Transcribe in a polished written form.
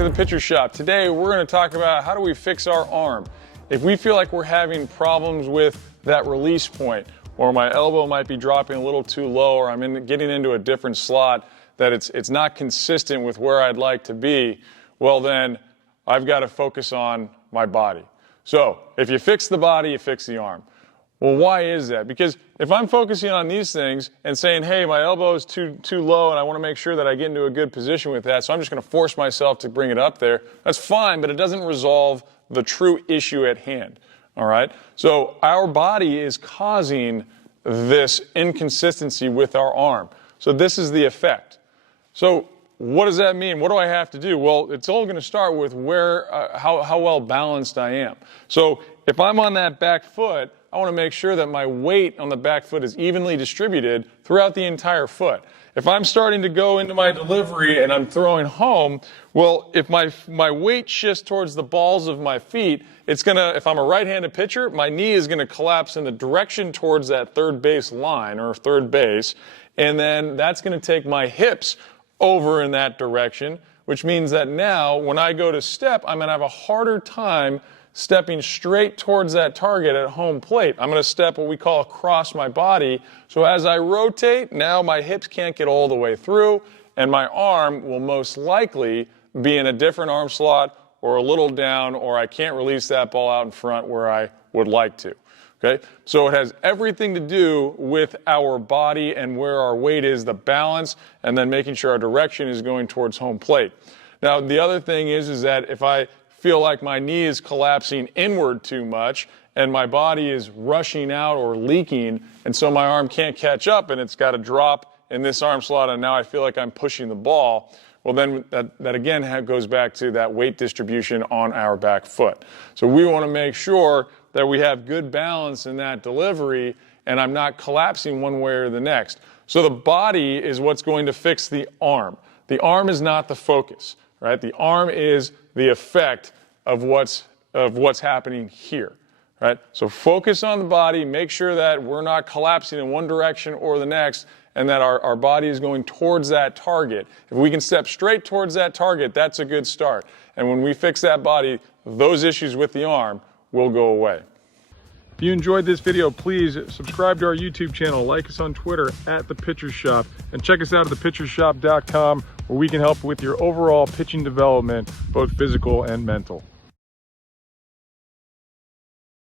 to the Pitcher Shop. Today we're going to talk about how do we fix our arm. If we feel like we're having problems with that release point, or my elbow might be dropping a little too low, or I'm getting into a different slot, that it's not consistent with where I'd like to be, well then I've got to focus on my body. So if you fix the body, you fix the arm. Well, why is that? Because if I'm focusing on these things and saying, hey, my elbow is too low and I want to make sure that I get into a good position with that, so I'm just going to force myself to bring it up there, that's fine, but it doesn't resolve the true issue at hand. All right? So our body is causing this inconsistency with our arm. So this is the effect. So what does that mean? What do I have to do? Well, it's all going to start with how well balanced I am. So if I'm on that back foot, I want to make sure that my weight on the back foot is evenly distributed throughout the entire foot. If I'm starting to go into my delivery and I'm throwing home, well, if my weight shifts towards the balls of my feet, it's going to, if I'm a right-handed pitcher, my knee is going to collapse in the direction towards that third base line or third base, and then that's going to take my hips over in that direction, which means that now when I go to step, I'm going to have a harder time stepping straight towards that target at home plate. I'm going to step what we call across my body. So as I rotate, now my hips can't get all the way through, and my arm will most likely be in a different arm slot or a little down, or I can't release that ball out in front where I would like to. Okay? So it has everything to do with our body and where our weight is, the balance, and then making sure our direction is going towards home plate. Now, the other thing is that if I feel like my knee is collapsing inward too much and my body is rushing out or leaking, and so my arm can't catch up and it's got to drop in this arm slot, and now I feel like I'm pushing the ball, well then that again goes back to that weight distribution on our back foot. So we want to make sure that we have good balance in that delivery and I'm not collapsing one way or the next. So the body is what's going to fix the arm. The arm is not the focus, right? The arm is the effect of what's happening here, right? So focus on the body, make sure that we're not collapsing in one direction or the next, and that our body is going towards that target. If we can step straight towards that target, that's a good start. And when we fix that body, those issues with the arm will go away. If you enjoyed this video, please subscribe to our YouTube channel, like us on Twitter @ThePitcherShop, and check us out at thepitchershop.com, where we can help with your overall pitching development, both physical and mental.